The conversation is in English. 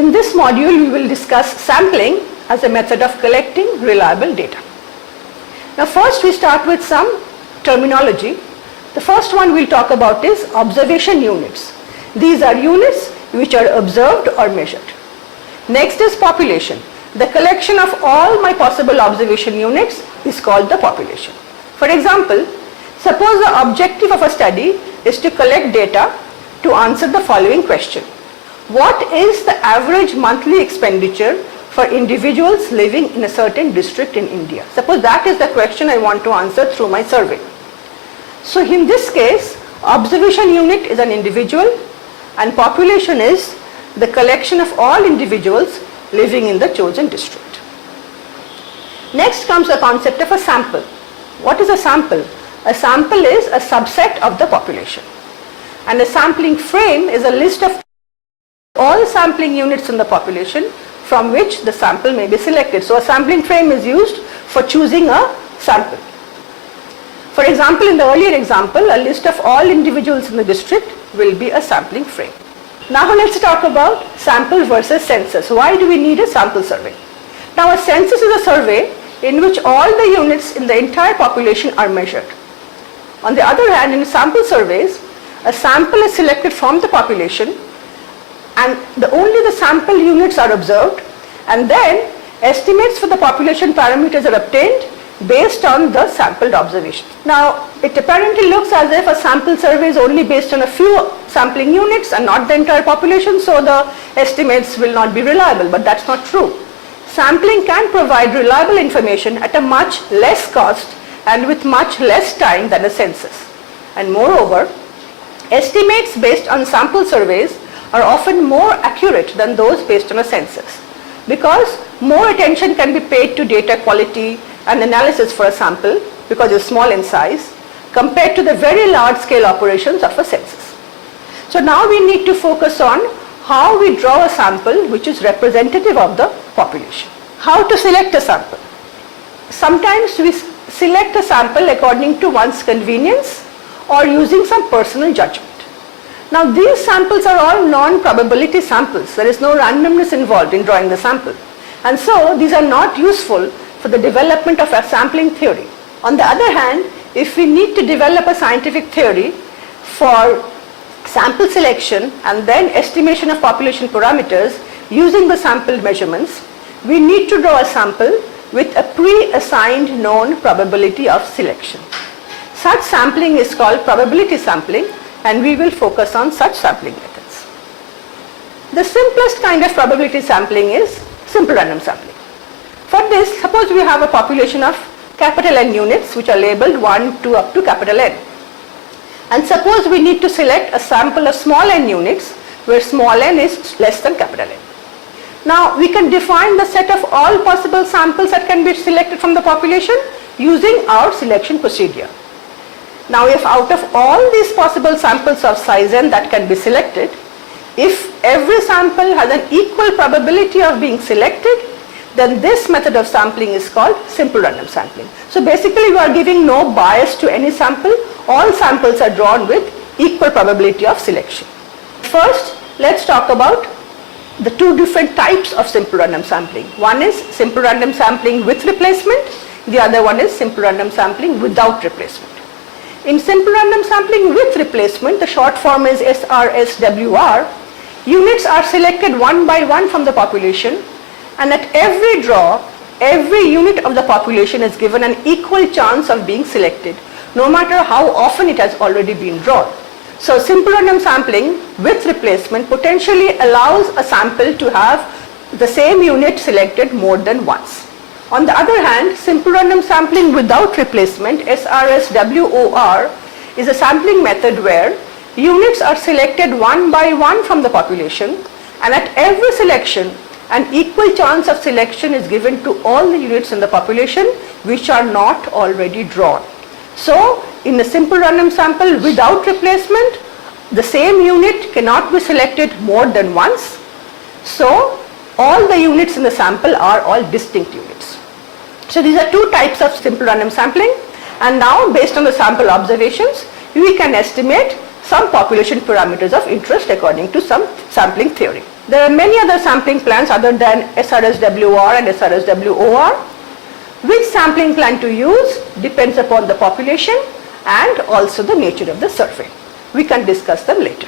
In this module, we will discuss sampling as a method of collecting reliable data. Now first we start with some terminology. The first one we'll talk about is observation units. These are units which are observed or measured. Next is population. The collection of all my possible observation units is called the population. For example, suppose the objective of a study is to collect data to answer the following question. What is the average monthly expenditure for individuals living in a certain district in India? Suppose that is the question I want to answer through my survey. So in this case, observation unit is an individual and population is the collection of all individuals living in the chosen district. Next comes the concept of a sample. What is a sample? A sample is a subset of the population. And a sampling frame is a list of all sampling units in the population from which the sample may be selected. So a sampling frame is used for choosing a sample. For example, in the earlier example, a list of all individuals in the district will be a sampling frame. Now let's talk about sample versus census. Why do we need a sample survey? Now a census is a survey in which all the units in the entire population are measured. On the other hand, in sample surveys, a sample is selected from the population and only the sample units are observed, and then estimates for the population parameters are obtained based on the sampled observation. Now it apparently looks as if a sample survey is only based on a few sampling units and not the entire population, so the estimates will not be reliable, but that's not true. Sampling can provide reliable information at a much less cost and with much less time than a census. And moreover, estimates based on sample surveys are often more accurate than those based on a census, because more attention can be paid to data quality and analysis for a sample because it's small in size compared to the very large scale operations of a census. So now we need to focus on how we draw a sample which is representative of the population. How to select a sample? Sometimes we select a sample according to one's convenience or using some personal judgment. Now these samples are all non-probability samples. There is no randomness involved in drawing the sample. And so these are not useful for the development of a sampling theory. On the other hand, if we need to develop a scientific theory for sample selection and then estimation of population parameters using the sample measurements, we need to draw a sample with a pre-assigned known probability of selection. Such sampling is called probability sampling, and we will focus on such sampling methods. The simplest kind of probability sampling is simple random sampling. For this, suppose we have a population of capital N units which are labeled 1, 2 up to capital N. And suppose we need to select a sample of small n units where small n is less than capital N. Now we can define the set of all possible samples that can be selected from the population using our selection procedure. Now if out of all these possible samples of size n that can be selected, if every sample has an equal probability of being selected, then this method of sampling is called simple random sampling. So basically we are giving no bias to any sample. All samples are drawn with equal probability of selection. First, let's talk about the two different types of simple random sampling. One is simple random sampling with replacement. The other one is simple random sampling without replacement. In simple random sampling with replacement, the short form is SRSWR, units are selected one by one from the population, and at every draw, every unit of the population is given an equal chance of being selected, no matter how often it has already been drawn. So simple random sampling with replacement potentially allows a sample to have the same unit selected more than once. On the other hand, simple random sampling without replacement, SRSWOR, is a sampling method where units are selected one by one from the population, and at every selection, an equal chance of selection is given to all the units in the population which are not already drawn. So, in a simple random sample without replacement, the same unit cannot be selected more than once. So, all the units in the sample are all distinct units. So, these are two types of simple random sampling, and now based on the sample observations, we can estimate some population parameters of interest according to some sampling theory. There are many other sampling plans other than SRSWR and SRSWOR. Which sampling plan to use depends upon the population and also the nature of the survey. We can discuss them later.